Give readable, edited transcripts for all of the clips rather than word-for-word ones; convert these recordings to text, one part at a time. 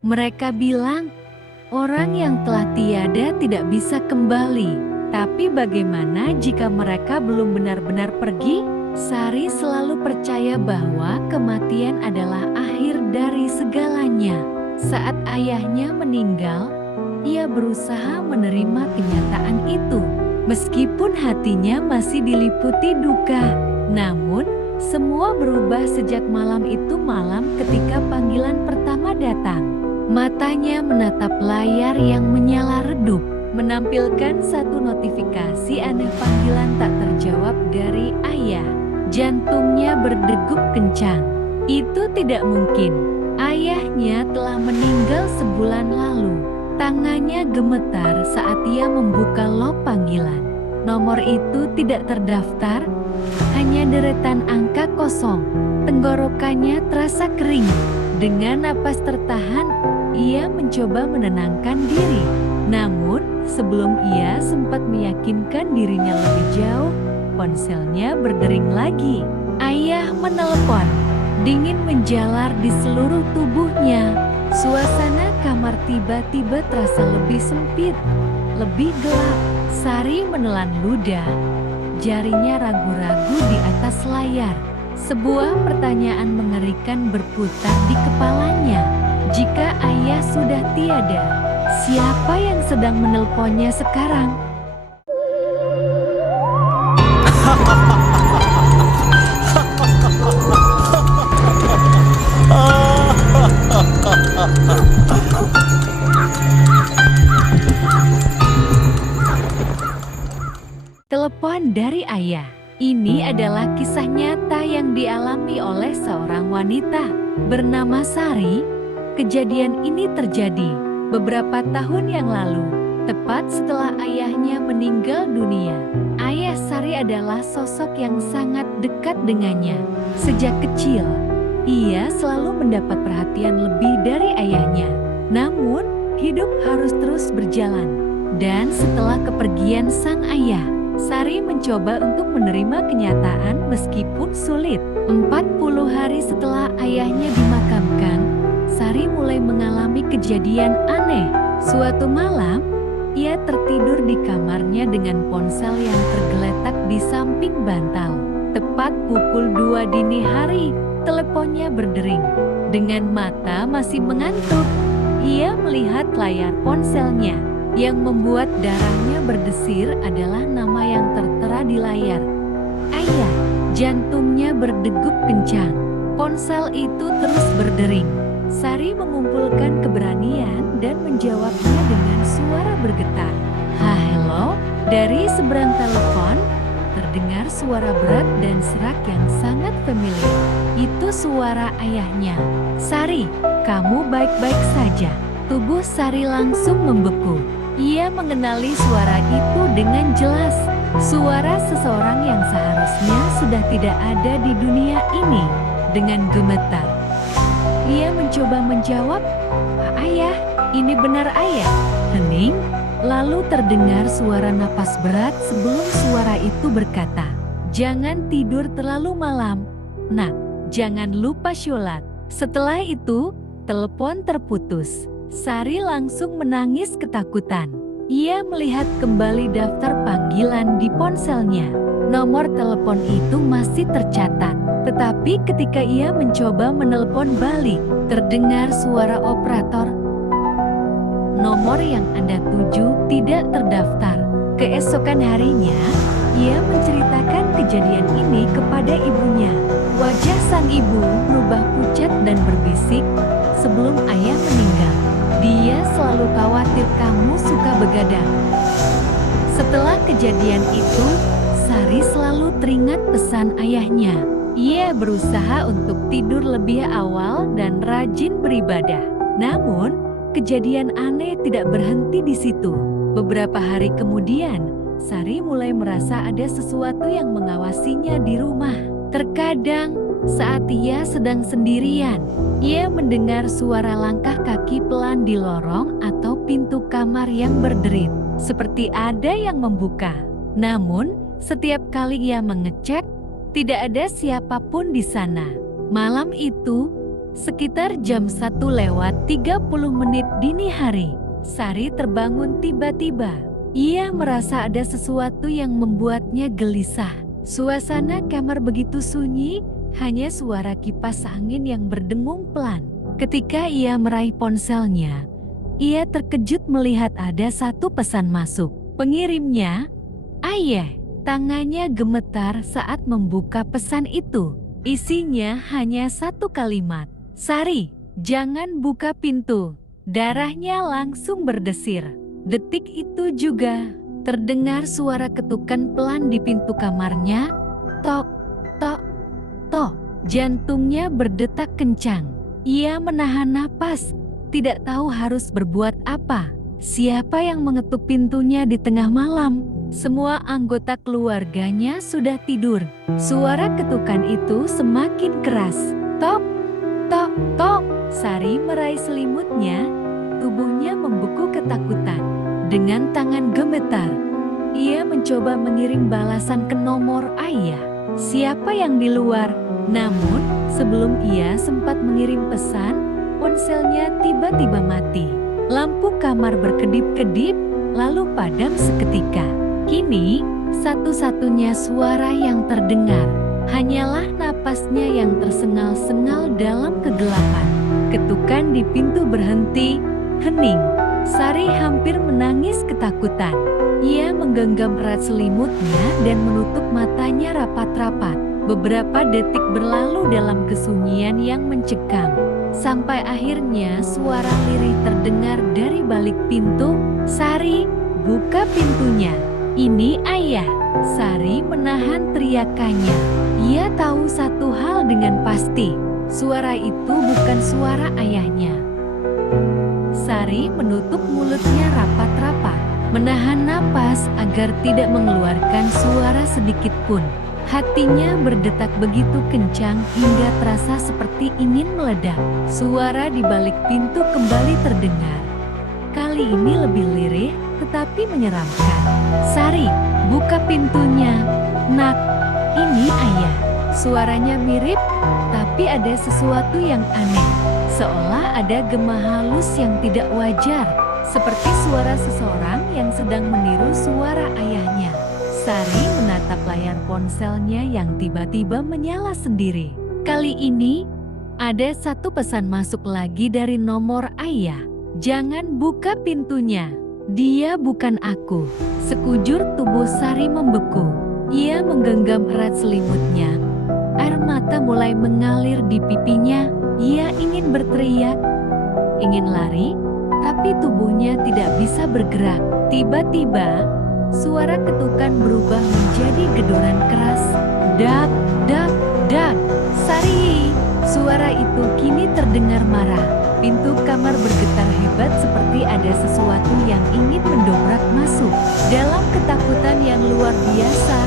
Mereka bilang, orang yang telah tiada tidak bisa kembali. Tapi bagaimana jika mereka belum benar-benar pergi? Sari selalu percaya bahwa kematian adalah akhir dari segalanya. Saat ayahnya meninggal, ia berusaha menerima kenyataan itu. Meskipun hatinya masih diliputi duka, namun semua berubah sejak malam itu ketika panggilan pertama datang. Matanya menatap layar yang menyala redup, menampilkan satu notifikasi aneh panggilan tak terjawab dari ayah. Jantungnya berdegup kencang. Itu tidak mungkin. Ayahnya telah meninggal sebulan lalu. Tangannya gemetar saat ia membuka log panggilan. Nomor itu tidak terdaftar, hanya deretan angka kosong. Tenggorokannya terasa kering. Dengan napas tertahan, ia mencoba menenangkan diri. Namun, sebelum ia sempat meyakinkan dirinya lebih jauh, ponselnya berdering lagi. Ayah menelepon. Dingin menjalar di seluruh tubuhnya. Suasana kamar tiba-tiba terasa lebih sempit, lebih gelap. Sari menelan ludah. Jarinya ragu-ragu di atas layar. Sebuah pertanyaan mengerikan berputar di kepalanya. Jika ayah sudah tiada, siapa yang sedang menelponnya sekarang? Telepon dari ayah. Ini adalah kisah nyata yang dialami oleh seorang wanita bernama Sari. Kejadian ini terjadi beberapa tahun yang lalu, tepat setelah ayahnya meninggal dunia. Ayah Sari adalah sosok yang sangat dekat dengannya. Sejak kecil, ia selalu mendapat perhatian lebih dari ayahnya. Namun, hidup harus terus berjalan. Dan setelah kepergian sang ayah, Sari mencoba untuk menerima kenyataan meskipun sulit. 40 hari setelah ayahnya dimakamkan, Sari mulai mengalami kejadian aneh. Suatu malam, ia tertidur di kamarnya dengan ponsel yang tergeletak di samping bantal. Tepat pukul 2 dini hari, teleponnya berdering. Dengan mata masih mengantuk, ia melihat layar ponselnya. Yang membuat darahnya berdesir adalah nama yang tertera di layar. Ayah, jantungnya berdegup kencang. Ponsel itu terus berdering. Sari mengumpulkan keberanian dan menjawabnya dengan suara bergetar. Halo, dari seberang telepon, terdengar suara berat dan serak yang sangat familiar. Itu suara ayahnya. Sari, kamu baik-baik saja? Tubuh Sari langsung membeku. Ia mengenali suara itu dengan jelas. Suara seseorang yang seharusnya sudah tidak ada di dunia ini. Dengan gemetar, ia mencoba menjawab, "Ayah, ini benar ayah." Hening, lalu terdengar suara napas berat sebelum suara itu berkata, "Jangan tidur terlalu malam, nak. Jangan lupa sholat." Setelah itu, telepon terputus. Sari langsung menangis ketakutan. Ia melihat kembali daftar panggilan di ponselnya. Nomor telepon itu masih tercatat. Tetapi ketika ia mencoba menelpon balik, terdengar suara operator. Nomor yang Anda tuju tidak terdaftar. Keesokan harinya, ia menceritakan kejadian ini kepada ibunya. Wajah sang ibu berubah pucat dan berbisik, "Sebelum ayah meninggal, dia selalu khawatir kamu suka begadang." Setelah kejadian itu, Sari selalu teringat pesan ayahnya. Ia berusaha untuk tidur lebih awal dan rajin beribadah. Namun, kejadian aneh tidak berhenti di situ. Beberapa hari kemudian, Sari mulai merasa ada sesuatu yang mengawasinya di rumah. Terkadang, saat ia sedang sendirian, ia mendengar suara langkah kaki pelan di lorong atau pintu kamar yang berderit, seperti ada yang membuka. Namun, setiap kali ia mengecek, tidak ada siapapun di sana. Malam itu, Sekitar jam 1:30 dini hari, Sari terbangun tiba-tiba. Ia merasa ada sesuatu yang membuatnya gelisah. Suasana kamar begitu sunyi, hanya suara kipas angin yang berdengung pelan. Ketika ia meraih ponselnya, ia terkejut melihat ada satu pesan masuk. Pengirimnya, ayah. Tangannya gemetar saat membuka pesan itu. Isinya hanya satu kalimat. Sari, jangan buka pintu. Darahnya langsung berdesir. Detik itu juga, terdengar suara ketukan pelan di pintu kamarnya. Tok, tok, tok. Jantungnya berdetak kencang. Ia menahan napas, tidak tahu harus berbuat apa. Siapa yang mengetuk pintunya di tengah malam? Semua anggota keluarganya sudah tidur. Suara ketukan itu semakin keras. Tok, tok, tok. Sari meraih selimutnya, tubuhnya membeku ketakutan. Dengan tangan gemetar, ia mencoba mengirim balasan ke nomor ayah. Siapa yang di luar? Namun, sebelum ia sempat mengirim pesan, ponselnya tiba-tiba mati. Lampu kamar berkedip-kedip, lalu padam seketika. Kini, satu-satunya suara yang terdengar hanyalah napasnya yang tersengal-sengal dalam kegelapan. Ketukan di pintu berhenti, hening. Sari hampir menangis ketakutan. Ia menggenggam erat selimutnya dan menutup matanya rapat-rapat. Beberapa detik berlalu dalam kesunyian yang mencekam. Sampai akhirnya suara lirih terdengar dari balik pintu. Sari, buka pintunya. Ini ayah. Sari menahan teriakannya. Ia tahu satu hal dengan pasti. Suara itu bukan suara ayahnya. Sari menutup mulutnya rapat-rapat, menahan napas agar tidak mengeluarkan suara sedikit pun. Hatinya berdetak begitu kencang hingga terasa seperti ingin meledak. Suara di balik pintu kembali terdengar. Kali ini lebih lirih, tetapi menyeramkan. Sari, buka pintunya. Nak, ini ayah. Suaranya mirip, tapi ada sesuatu yang aneh. Seolah ada gema halus yang tidak wajar, seperti suara seseorang yang sedang meniru suara ayahnya. Sari menatap layar ponselnya yang tiba-tiba menyala sendiri. Kali ini, ada satu pesan masuk lagi dari nomor ayah. Jangan buka pintunya. Dia bukan aku. Sekujur tubuh Sari membeku. Ia menggenggam erat selimutnya. Air mata mulai mengalir di pipinya. Ia ingin berteriak, ingin lari, tapi tubuhnya tidak bisa bergerak. Tiba-tiba, suara ketukan berubah menjadi gedoran keras. Dak, dak, dak. Sari! Suara itu kini terdengar marah. Pintu kamar bergetar hebat seperti ada sesuatu yang ingin mendobrak masuk. Dalam ketakutan yang luar biasa,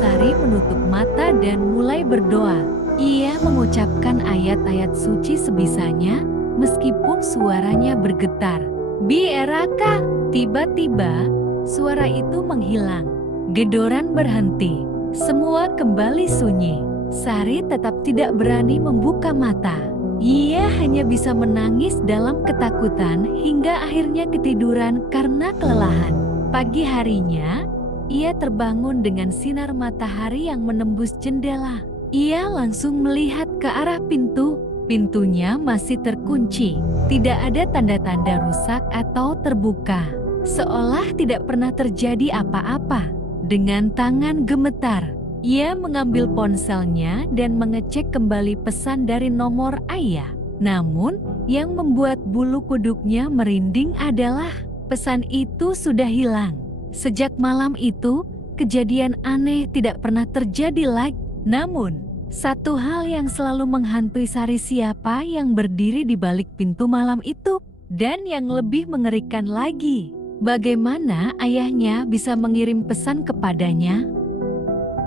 Sari menutup mata dan mulai berdoa. Ia mengucapkan ayat-ayat suci sebisanya, meskipun suaranya bergetar. Bieraka! Tiba-tiba, suara itu menghilang. Gedoran berhenti. Semua kembali sunyi. Sari tetap tidak berani membuka mata. Ia hanya bisa menangis dalam ketakutan hingga akhirnya ketiduran karena kelelahan. Pagi harinya, ia terbangun dengan sinar matahari yang menembus jendela. Ia langsung melihat ke arah pintu. Pintunya masih terkunci. Tidak ada tanda-tanda rusak atau terbuka. Seolah tidak pernah terjadi apa-apa. Dengan tangan gemetar, ia mengambil ponselnya dan mengecek kembali pesan dari nomor ayah. Namun, yang membuat bulu kuduknya merinding adalah pesan itu sudah hilang. Sejak malam itu, kejadian aneh tidak pernah terjadi lagi. Namun, satu hal yang selalu menghantui Sari, siapa yang berdiri di balik pintu malam itu. Dan yang lebih mengerikan lagi, bagaimana ayahnya bisa mengirim pesan kepadanya?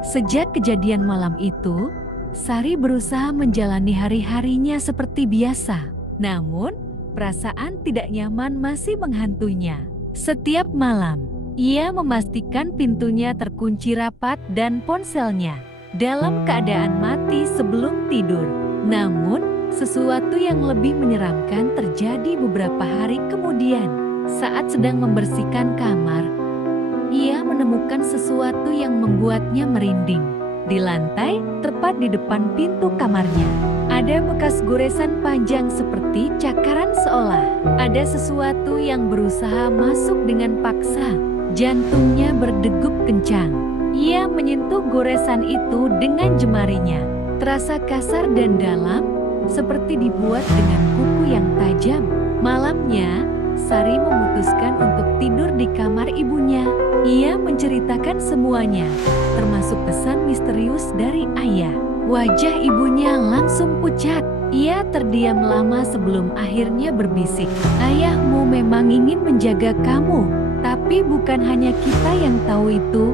Sejak kejadian malam itu, Sari berusaha menjalani hari-harinya seperti biasa. Namun, perasaan tidak nyaman masih menghantuinya. Setiap malam, ia memastikan pintunya terkunci rapat dan ponselnya dalam keadaan mati sebelum tidur. Namun, Sesuatu yang lebih menyeramkan terjadi beberapa hari kemudian. Saat sedang membersihkan kamar, ia menemukan sesuatu yang membuatnya merinding. Di lantai, tepat di depan pintu kamarnya, ada bekas goresan panjang seperti cakaran, seolah ada sesuatu yang berusaha masuk dengan paksa. Jantungnya berdegup kencang. Ia menyentuh goresan itu dengan jemarinya. Terasa kasar dan dalam, seperti dibuat dengan kuku yang tajam. Malamnya, Sari memutuskan untuk tidur di kamar ibunya. Ia menceritakan semuanya, termasuk pesan misterius dari ayah. Wajah ibunya langsung pucat. Ia terdiam lama sebelum akhirnya berbisik, "Ayahmu memang ingin menjaga kamu, tapi bukan hanya kita yang tahu itu."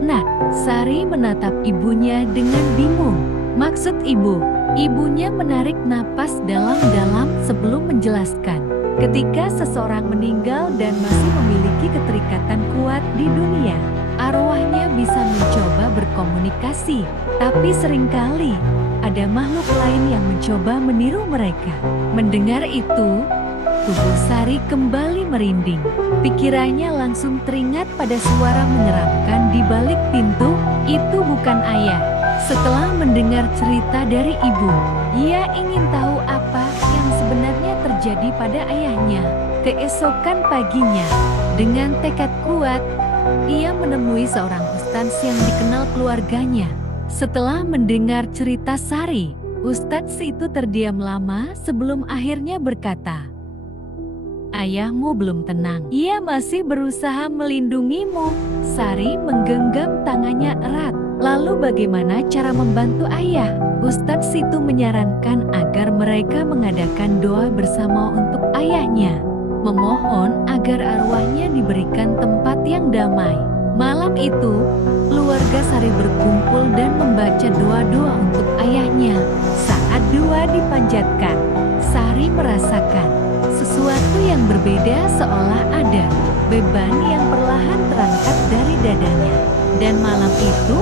Nah, Sari menatap ibunya dengan bingung. "Maksud ibu?" Ibunya menarik napas dalam-dalam sebelum menjelaskan. Ketika seseorang meninggal dan masih memiliki keterikatan kuat di dunia, arwahnya bisa mencoba berkomunikasi, tapi seringkali ada makhluk lain yang mencoba meniru mereka. Mendengar itu, tubuh Sari kembali merinding. Pikirannya langsung teringat pada suara menyeramkan di balik pintu. Itu bukan ayah. Setelah mendengar cerita dari ibu, ia ingin tahu apa yang sebenarnya terjadi pada ayahnya. Keesokan paginya, dengan tekad kuat, ia menemui seorang ustadz yang dikenal keluarganya. Setelah mendengar cerita Sari, ustadz itu terdiam lama sebelum akhirnya berkata, "Ayahmu belum tenang. Ia masih berusaha melindungimu." Sari menggenggam tangannya erat. "Lalu bagaimana cara membantu ayah?" Ustadz itu menyarankan agar mereka mengadakan doa bersama untuk ayahnya, memohon agar arwahnya diberikan tempat yang damai. Malam itu, keluarga Sari berkumpul dan membaca doa-doa untuk ayahnya. Saat doa dipanjatkan, Sari merasakan sesuatu yang berbeda, seolah ada beban yang perlahan terangkat dari dadanya. Dan malam itu,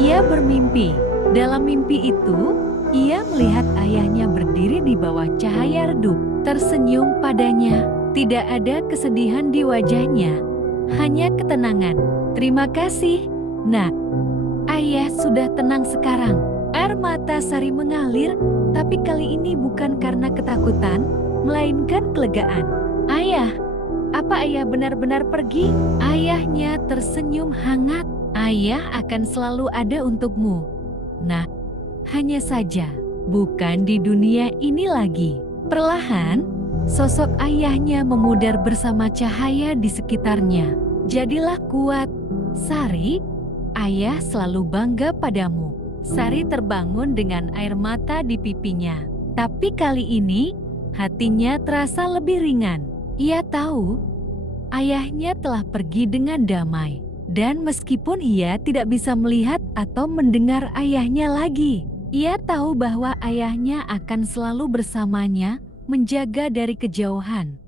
ia bermimpi. Dalam mimpi itu, ia melihat ayahnya berdiri di bawah cahaya redup, tersenyum padanya. Tidak ada kesedihan di wajahnya, hanya ketenangan. "Terima kasih, Nak. Ayah sudah tenang sekarang." Air mata Sari mengalir, tapi kali ini bukan karena ketakutan, melainkan kelegaan. "Ayah, apa ayah benar-benar pergi?" Ayahnya tersenyum hangat. "Ayah akan selalu ada untukmu, Nah. Hanya saja, bukan di dunia ini lagi." Perlahan, sosok ayahnya memudar bersama cahaya di sekitarnya. "Jadilah kuat, Sari. Ayah selalu bangga padamu." Sari terbangun dengan air mata di pipinya. Tapi kali ini, hatinya terasa lebih ringan. Ia tahu, ayahnya telah pergi dengan damai. Dan meskipun ia tidak bisa melihat atau mendengar ayahnya lagi, ia tahu bahwa ayahnya akan selalu bersamanya, menjaga dari kejauhan.